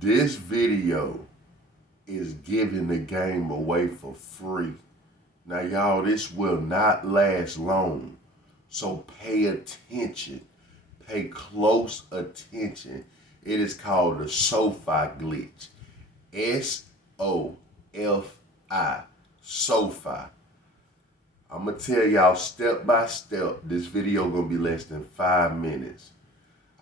This video is giving the game away for free. Now, y'all, this will not last long. So pay attention. Pay close attention. It is called the Sofi glitch. Sofi. Sofi. I'm going to tell y'all step by step. This video going to be less than 5 minutes.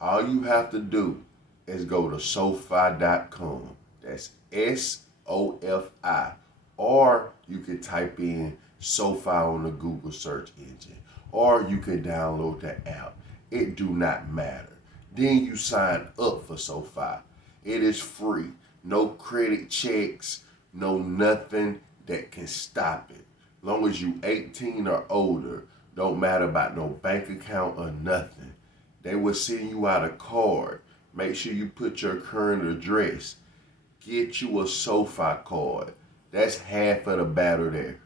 All you have to do is go to sofi.com. That's SOFI. Or you can type in Sofi on the Google search engine. Or you can download the app. It do not matter. Then you sign up for Sofi. It is free. No credit checks, no nothing that can stop it. Long as you 18 or older, don't matter about no bank account or nothing. They will send you out a card. Make sure you put your current address. Get you a Sofi card. That's half of the battle there.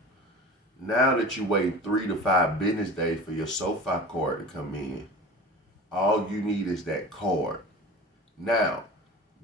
Now that you wait 3 to 5 business days for your Sofi card to come in, all you need is that card. Now,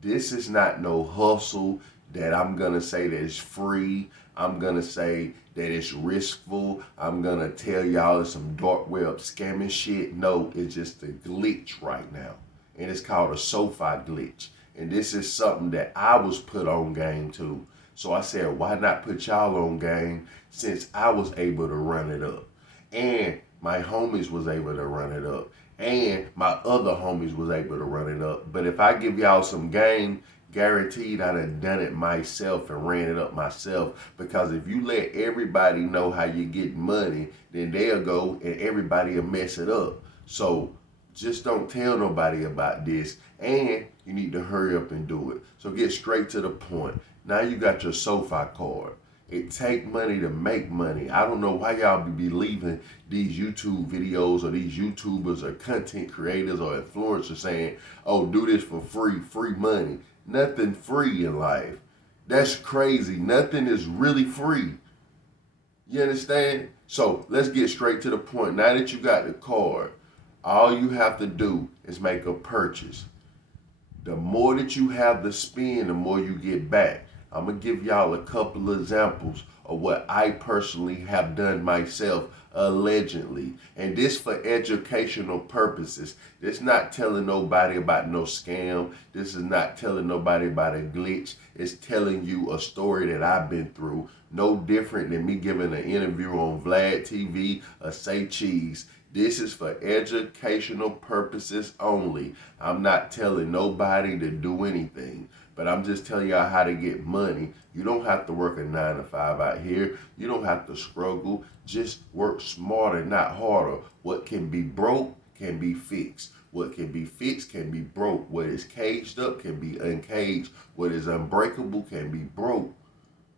this is not no hustle that I'm going to say that it's free. I'm going to say that it's riskful. I'm going to tell y'all it's some dark web scamming shit. No, it's just a glitch right now. And it's called a Sofi glitch. And this is something that I was put on game too. So I said, why not put y'all on game since I was able to run it up? And my homies was able to run it up. And my other homies was able to run it up. But if I give y'all some game, guaranteed I done it myself and ran it up myself. Because if you let everybody know how you get money, then they'll go and everybody will mess it up. So just don't tell nobody about this. And you need to hurry up and do it. So get straight to the point. Now you got your Sofi card. It take money to make money. I don't know why y'all be believing these YouTube videos or these YouTubers or content creators or influencers saying, oh, do this for free, free money. Nothing free in life. That's crazy. Nothing is really free. You understand? So let's get straight to the point. Now that you got the card, all you have to do is make a purchase. The more that you have to spend, the more you get back. I'm going to give y'all a couple of examples of what I personally have done myself, allegedly. And this for educational purposes. This not telling nobody about no scam. This is not telling nobody about a glitch. It's telling you a story that I've been through. No different than me giving an interview on Vlad TV or Say Cheese. This is for educational purposes only. I'm not telling nobody to do anything, but I'm just telling y'all how to get money. You don't have to work a 9 to 5 out here. You don't have to struggle. Just work smarter, not harder. What can be broke can be fixed. What can be fixed can be broke. What is caged up can be uncaged. What is unbreakable can be broke.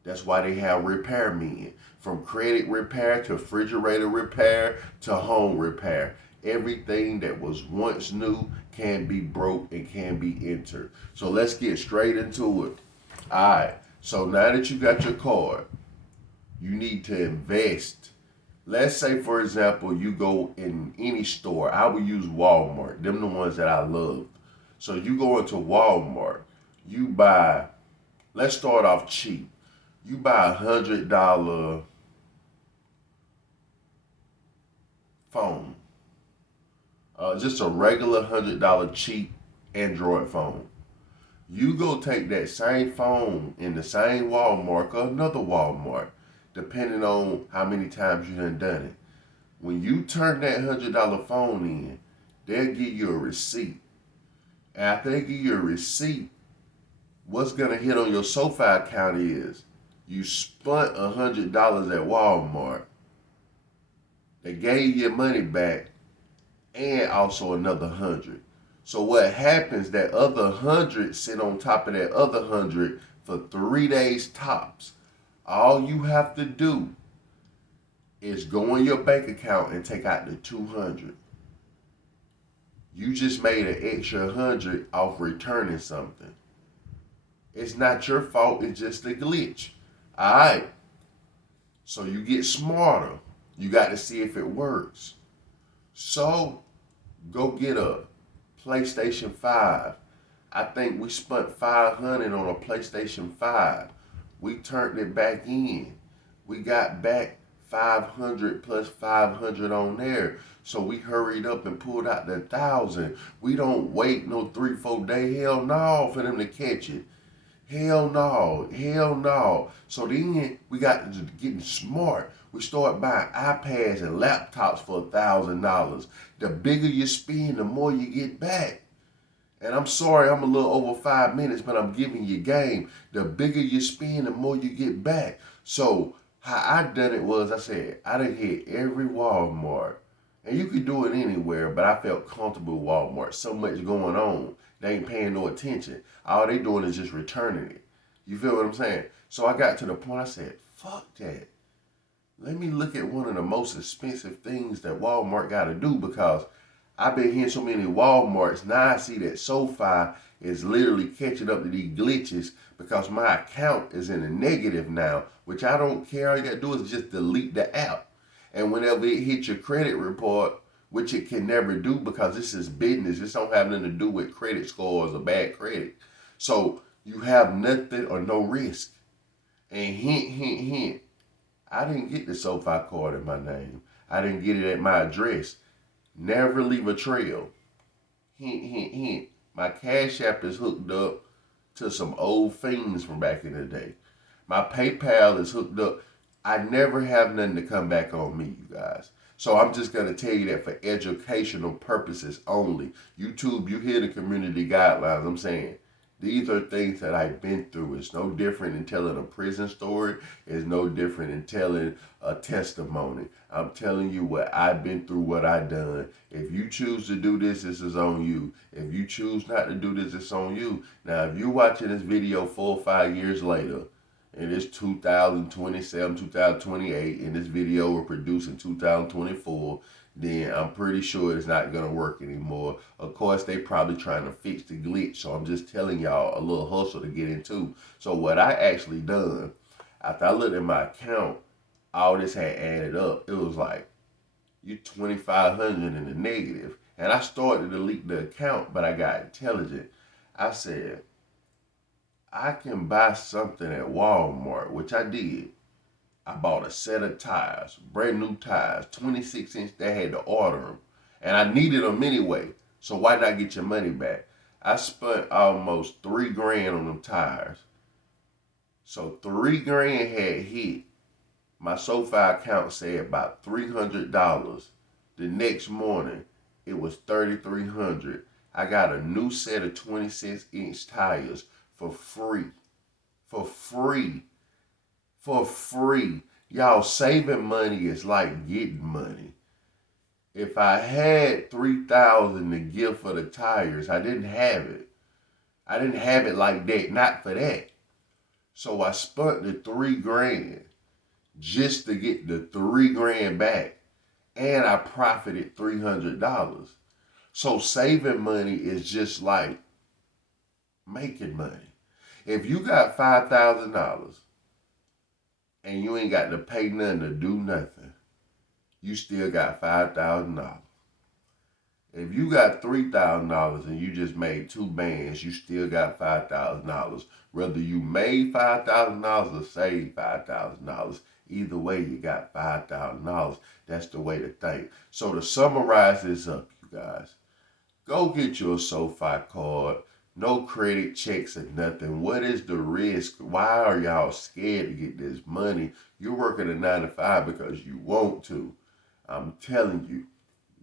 That's why they have repairmen. From credit repair to refrigerator repair to home repair. Everything that was once new can be broke and can be entered. So let's get straight into it. All right. So now that you got your card, you need to invest. Let's say, for example, you go in any store. I would use Walmart. Them the ones that I love. So you go into Walmart. You buy, let's start off cheap. You buy $100 phone. Just a regular $100 cheap Android phone. You go take that same phone in the same Walmart or another Walmart, depending on how many times you done it. When you turn that $100 phone in, they'll give you a receipt. After they give you a receipt, what's gonna hit on your Sofi account is you spent $100 at Walmart. They gave you your money back and also another 100. So what happens, that other 100 sit on top of that other 100 for 3 days tops. All you have to do is go in your bank account and take out the 200. You just made an extra 100 off returning something. It's not your fault, it's just a glitch. All right. So you get smarter. You got to see if it works. So go get a PlayStation 5. I think we spent 500 on a PlayStation 5. We turned it back in. We got back 500 plus 500 on there. So we hurried up and pulled out the 1,000. We don't wait no 3, 4 day. Hell no for them to catch it. Hell no. Hell no. So then we got to getting smart. We start buying iPads and laptops for $1,000. The bigger you spend, the more you get back. And I'm sorry, I'm a little over 5 minutes, but I'm giving you game. The bigger you spend, the more you get back. So how I done it was, I said, I done hit every Walmart. And you could do it anywhere, but I felt comfortable with Walmart. So much going on. They ain't paying no attention. All they doing is just returning it. You feel what I'm saying? So I got to the point, I said, fuck that. Let me look at one of the most expensive things that Walmart got to do, because I've been hearing so many Walmarts. Now I see that Sofi is literally catching up to these glitches because my account is in a negative now, which I don't care. All you got to do is just delete the app. And whenever it hits your credit report, which it can never do because this is business, this don't have nothing to do with credit scores or bad credit. So you have nothing or no risk. And hint, hint, hint, I didn't get the Sofi card in my name. I didn't get it at my address. Never leave a trail. Hint, hint, hint. My Cash App is hooked up to some old Fains from back in the day. My PayPal is hooked up. I never have nothing to come back on me, you guys. So I'm just going to tell you that for educational purposes only. YouTube, you hear the community guidelines. I'm saying these are things that I've been through. It's no different than telling a prison story. It's no different than telling a testimony. I'm telling you what I've been through, what I've done. If you choose to do this, this is on you. If you choose not to do this, it's on you. Now, if you're watching this video 4 or 5 years later, and it's 2027, 2028, and this video was produced in 2024, then I'm pretty sure it's not going to work anymore. Of course, they probably trying to fix the glitch, so I'm just telling y'all a little hustle to get into. So what I actually done, after I looked at my account, all this had added up. It was like, you 2,500 in the negative. And I started to delete the account, but I got intelligent. I said, I can buy something at Walmart, which I did. I bought a set of tires, brand new tires, 26-inch. They had to order them. And I needed them anyway. So why not get your money back? I spent almost $3,000 on them tires. So $3,000 had hit. My Sofi account said about $300. The next morning, it was $3,300. I got a new set of 26-inch tires for free. For free. For free. Y'all, saving money is like getting money. If I had $3,000 to give for the tires, I didn't have it. I didn't have it like that, not for that. So I spent the $3,000 just to get the $3,000 back, and I profited $300. So saving money is just like making money. If you got $5,000 and you ain't got to pay nothing to do nothing, you still got $5,000. If you got $3,000 and you just made 2 bands, you still got $5,000. Whether you made $5,000 or saved $5,000, either way you got $5,000. That's the way to think. So to summarize this up, you guys, go get your Sofi card. No credit checks or nothing. What is the risk? Why are y'all scared to get this money? You're working a 9 to 5 because you want to. I'm telling you.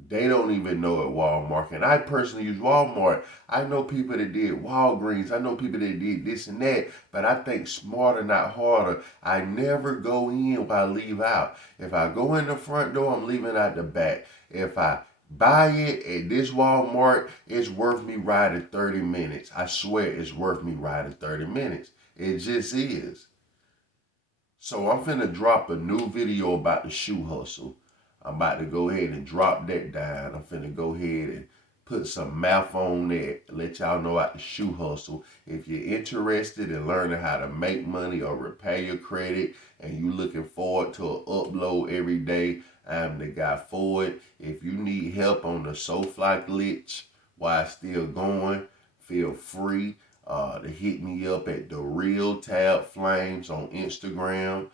They don't even know at Walmart. And I personally use Walmart. I know people that did Walgreens. I know people that did this and that. But I think smarter, not harder. I never go in while I leave out. If I go in the front door, I'm leaving out the back. If I buy it at this Walmart, it's worth me riding 30 minutes. I swear it's worth me riding 30 minutes. It just is. So I'm finna drop a new video about the shoe hustle. I'm about to go ahead and drop that down. I'm finna go ahead and put some math on that, let y'all know about the shoe hustle. If you're interested in learning how to make money or repair your credit and you looking forward to an upload every day, I'm the guy for it. If you need help on the Sofi glitch while it's still going, feel free to hit me up at the Real Tab Flames on Instagram.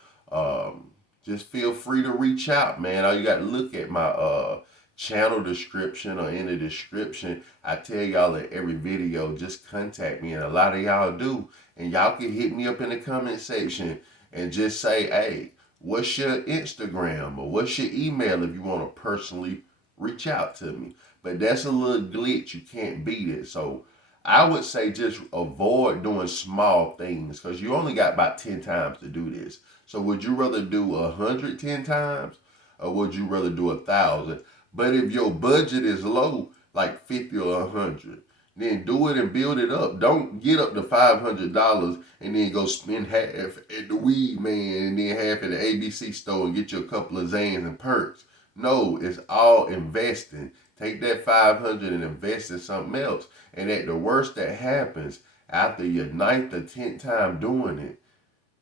Just feel free to reach out, man. All you got to look at my channel description or in the description. I tell y'all in every video, just contact me, and a lot of y'all do. And y'all can hit me up in the comment section and just say, hey, what's your Instagram or what's your email if you want to personally reach out to me. But that's a little glitch. You can't beat it. So I would say just avoid doing small things because you only got about 10 times to do this. So would you rather do 110 times or would you rather do 1,000? But if your budget is low, like 50 or 100, then do it and build it up. Don't get up to $500 and then go spend half at the weed man and then half at the ABC store and get you a couple of Zans and perks. No, it's all investing. Take that 500 and invest in something else. And at the worst that happens, after your 9th or 10th time doing it,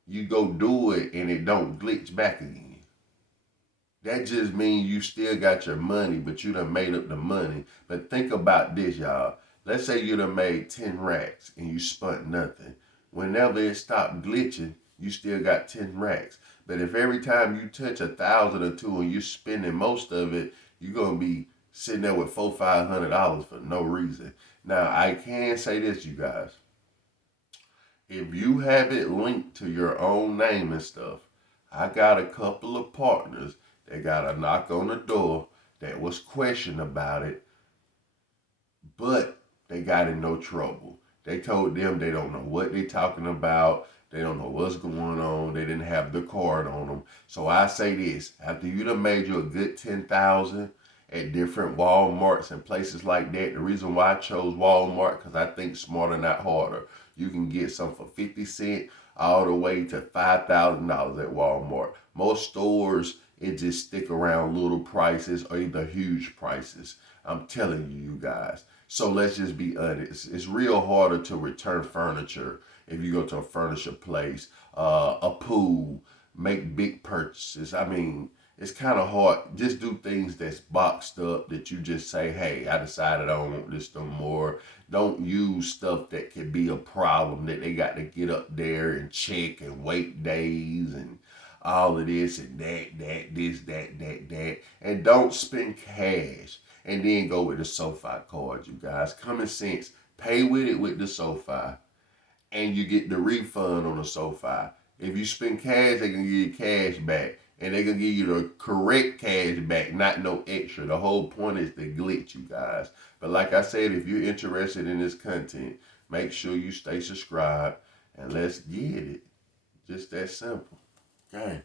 you go do it and it don't glitch back again. That just means you still got your money, but you done made up the money. But think about this, y'all. Let's say you done made 10 racks and you spent nothing. Whenever it stopped glitching, you still got 10 racks. But if every time you touch 1,000 or two and you're spending most of it, you're going to be sitting there with $400-500 for no reason. Now, I can say this, you guys. If you have it linked to your own name and stuff, I got a couple of partners that got a knock on the door that was questioned about it, but they got in no trouble. They told them they don't know what they talking about. They don't know what's going on. They didn't have the card on them. So I say this, after you done made you a good 10,000 at different Walmarts and places like that, the reason why I chose Walmart, because I think smarter, not harder. You can get some for 50 cents all the way to $5,000 at Walmart. Most stores, it just stick around little prices or either huge prices. I'm telling you, you guys. So let's just be honest. It's real harder to return furniture if you go to a furniture place, a pool, make big purchases. I mean, it's kind of hard. Just do things that's boxed up that you just say, hey, I decided I don't want this no more. Don't use stuff that could be a problem that they got to get up there and check and wait days and all of this and that. And don't spend cash and then go with the Sofi card, you guys. Common sense. Pay with it with the Sofi and you get the refund on the Sofi. If you spend cash, they can give you cash back. And they can give you the correct cash back, not no extra. The whole point is the glitch, you guys. But like I said, if you're interested in this content, make sure you stay subscribed and let's get it. Just that simple. Okay.